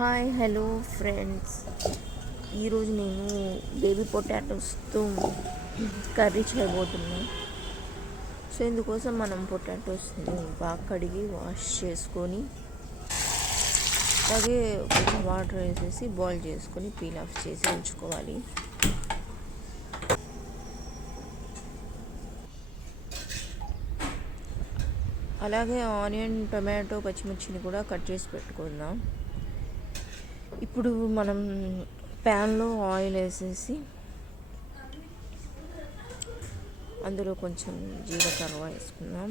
Hi hello friends. ఈరోజు నేను baby పొటాటోస్తో curry చేయబోతున్నాను. సో ఇందుకోసం మనం పొటాటోస్ని బాగా కడిగి వాష్ చేసుకొని అలాగే కొంచెం వాటర్ వేసేసి బాయిల్ చేసుకొని పీల్ ఆఫ్ చేసి ఉంచుకోవాలి. అలాగే ఆనియన్, టొమాటో, పచ్చిమిర్చిని కూడా కట్ చేసి పెట్టుకుందాం. ఇప్పుడు మనం ప్యాన్లో ఆయిల్ వేసేసి అందులో కొంచెం జీలకర్ర వేసుకుందాం.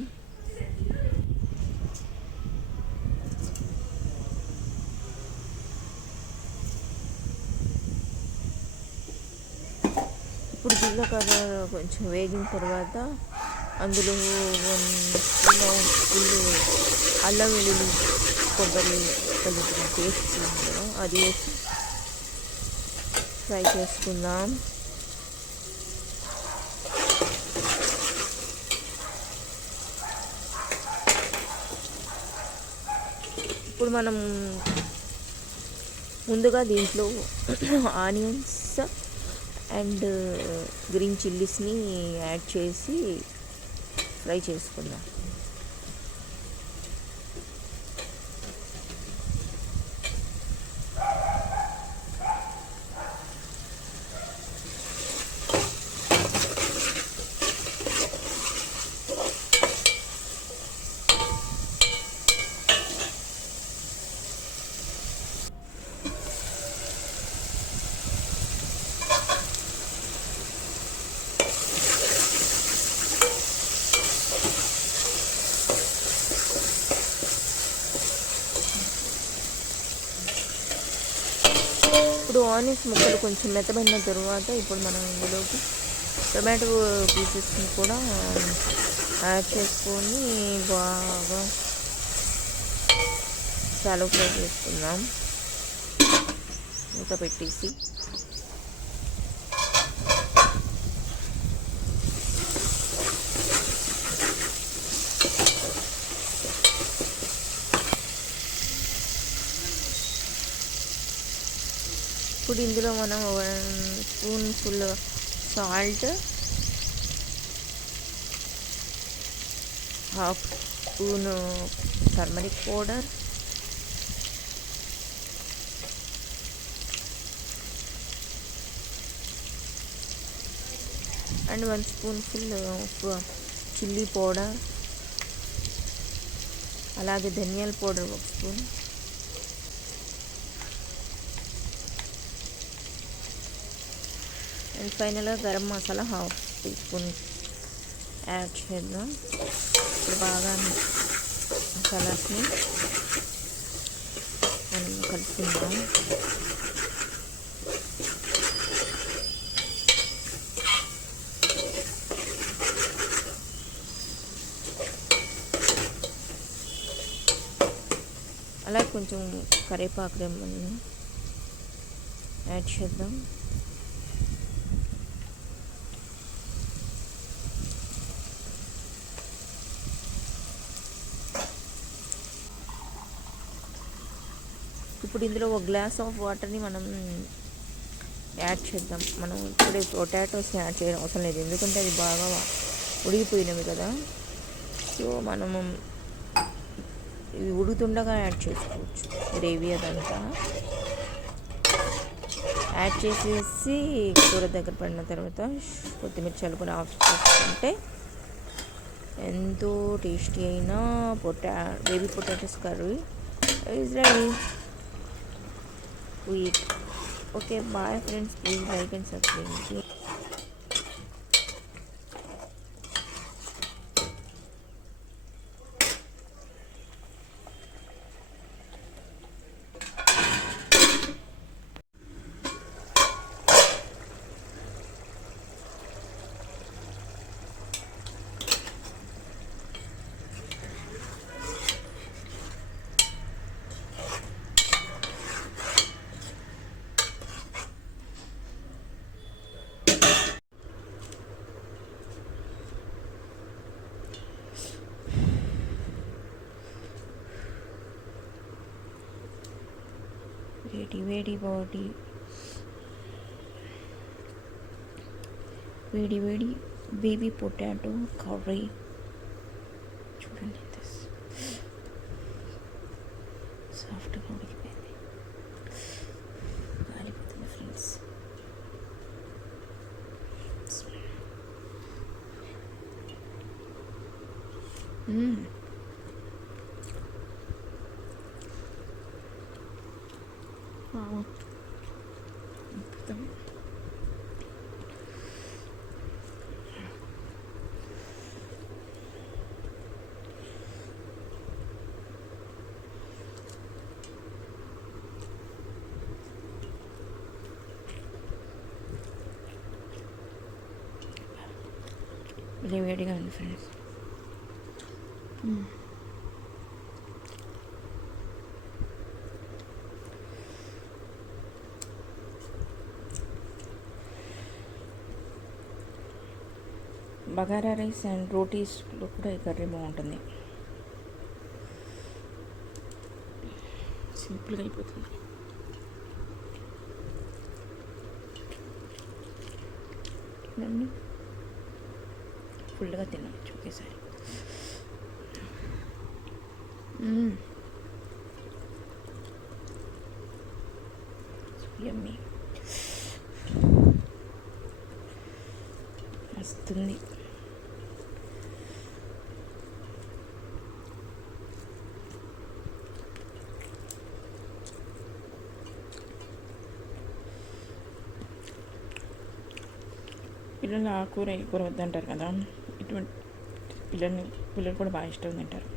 ఇప్పుడు జీలకర్ర కొంచెం వేగిన తర్వాత అందులో 1 స్పూన్ ఫుల్ అల్లం వెల్లుల్లి కొబ్బరి కలిపిన పేస్ట్ కదా, అది వేసి ఫ్రై చేసుకుందాం. ఇప్పుడు మనం ముందుగా దీంట్లో ఆనియన్స్ అండ్ గ్రీన్ చిల్లీస్ని యాడ్ చేసి ఫ్రై చేసుకుందాం. ఇప్పుడు ఆనియన్స్ ముక్కలు కొంచెం మెత్తబడిన తర్వాత ఇప్పుడు మనం ఇందులోకి టొమాటో పీసెస్ని కూడా యాడ్ చేసుకొని బాగా షాలో ఫ్రై చేసుకుందాం. మూత పెట్టేసి ఇప్పుడు ఇందులో మనం 1 spoon full salt, 1/2 spoon turmeric powder, and 1 spoon full chilli powder, అలాగే ధనియాల పౌడర్ 1 స్పూన్, అండ్ ఫైనల్గా garam masala 1/2 teaspoon add చేద్దాం. ఇప్పుడు బాగా మసాలాస్ని మనం కలుపుకుందాం. అలా కొంచెం కరివేపాకు రెమ్మని యాడ్ చేద్దాం. ఇప్పుడు ఇందులో 1 గ్లాస్ ఆఫ్ వాటర్ని మనం యాడ్ చేద్దాం. మనం ఇప్పుడే పొటాటోస్ని యాడ్ చేయడం అవసరం లేదు, ఎందుకంటే అది బాగా ఉడికిపోయినవి కదా. సో మనము ఇవి ఉడుకుతుండగా యాడ్ చేసుకోవచ్చు. గ్రేవీ అదంతా యాడ్ చేసేసి కూర దగ్గర పడిన తర్వాత కొత్తిమీర చల్లుకొని ఆఫ్ చేసుకుంటే ఎంతో టేస్టీ అయిన baby potatoes curry is ready. Okay, bye friends, please like and subscribe. వేడి వేడి బాడీ, వేడి వేడి బేబీ పొటాటో కర్రీ. చూడండి ఎంత సాఫ్ట్గా ఉడికిపోయింది, కాలిపోతుంది ఫ్రెండ్స్. భలే వేడిగా ఉంది ఫ్రెండ్స్. బగారా రైస్ అండ్ రోటీస్లో కూడా ఈ కర్రీ బాగుంటుంది, సింపుల్గా అయిపోతుంది. చూడండి, ఫుల్గా తినవచ్చు ఒకేసారి. యమ్మీ, మస్తుంది. పిల్లలు ఆ కూర ఈ కూర వద్దంటారు కదా, ఇటువంటి పిల్లలు కూడా బాగా ఇష్టం తింటారు.